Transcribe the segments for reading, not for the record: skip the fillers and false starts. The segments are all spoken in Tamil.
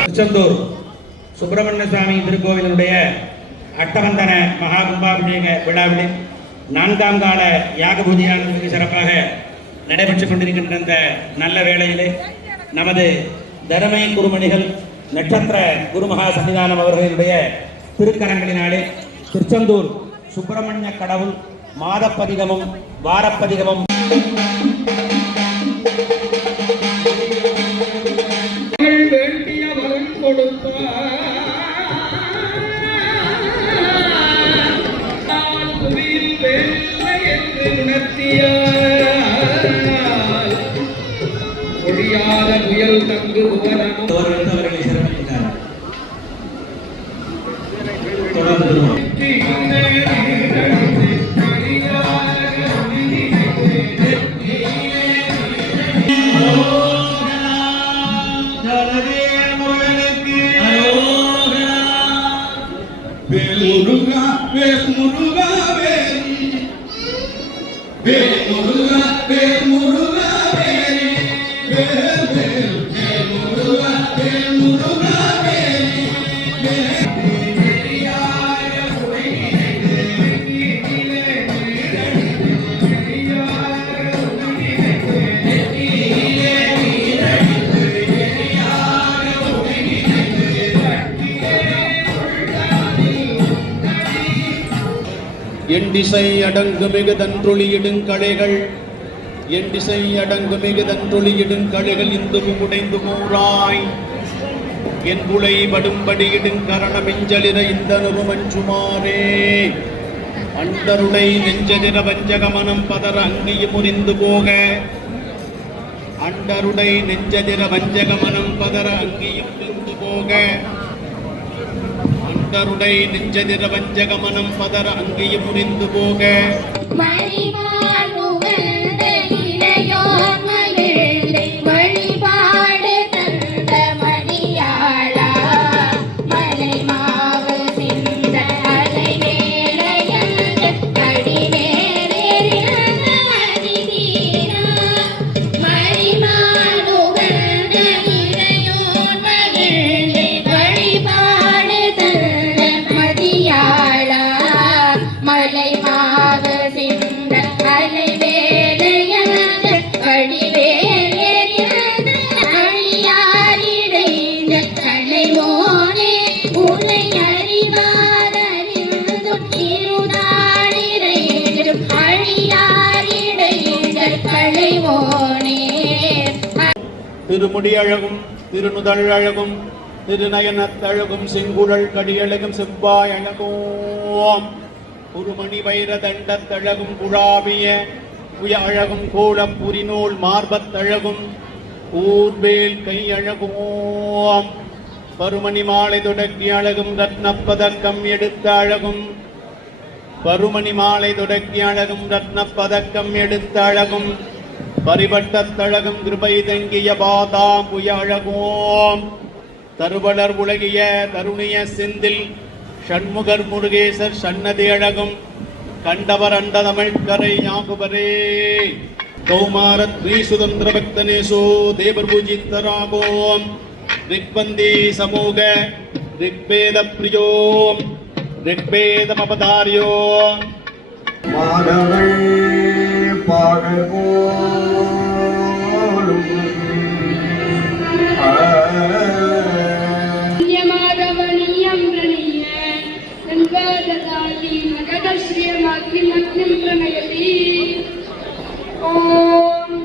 திருச்செந்தூர் சுப்பிரமணிய சுவாமி திருக்கோவிலுடைய அட்டவந்தன மகா கும்பாபிஷேக விழாவில் 4ஆம் கால யாக பூஜையானது மிக சிறப்பாக நடைபெற்றுக் கொண்டிருக்கின்ற இந்த நல்ல வேளையிலே நமது தருமை குருமணிகள் நட்சத்திர குருமகா சன்னிதானம் அவர்களுடைய திருக்கரங்களினாலே திருச்செந்தூர் சுப்பிரமணிய கடவுள் மாதப்பதிகமும் வாரப்பதிகமும் புயல் தங்கு எண்டிசை அடங்கு மிகு தன்றொழியிடும் களைகள் எண்டிசை அடங்கு மிகு தன்றொழியிடும் களைகள் இந்துவும் உடைந்து மூராய் என் புலை படும்படியிடும் கரண மிஞ்சலிர இந்த நுவமஞ்சுமாரே அண்டருடை நெஞ்சதிர வஞ்சகமனம் பதற அங்கியும் முறிந்து போக அண்டருடை நெஞ்சதிர வஞ்சகமனம் பதற அங்கியும் முறிந்து போக அண்டருடை நெஞ்சதிர வஞ்சகமனம் பதற அங்கியும் முறிந்து போக திருமுடி அழகும் திருநுதல் அழகும் திருநயனத்தழகும் செங்குழல் கடியழகும் செவ்வாய் அழகும் குருமணி வைர தண்டத்தழகும் குழாவிய புய அழகும் கோலம் புரிநூல் மார்பத்தழகும் ஊர்வேல் கை அழகும் பருமணி மாலை தொடக்கி அழகும் ரத்னப்பதக்கம் எடுத்த அழகும் பருமணி மாலை தொடக்கி அழகும் ரத்னப்பதக்கம் எடுத்த அழகும் பரிபட்டத்தழகும் கிருபை தங்கிய பாதாம் புய அழகோம் தருவலர் உலகிய தருணிய செந்தில் ஷண்முகர் முருகேசர் சன்னதி அழகும் கண்டவர் அண்ட தமிழ்கரை யாகுபரே கௌமார ஸ்ரீசுதந்திர பக்தனேசோ தேவர் பூஜித்தராகோம் ரிக்வந்தி சமூக ரிக்வேத பிரியோம் ரிக்வேதமபதாரியோம் மாதவள் பாகல் போலும் மாதவனியம் பிரணீய நன்வாததாதி மகதஸ்ரீயமாக்கி மக்னிம் பிரணயதி ஓம்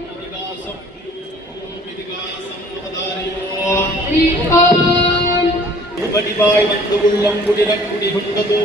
ஹரி ஓம் வடிவாய் வந்து உள்ளம் குடிர குடி கொண்டதோ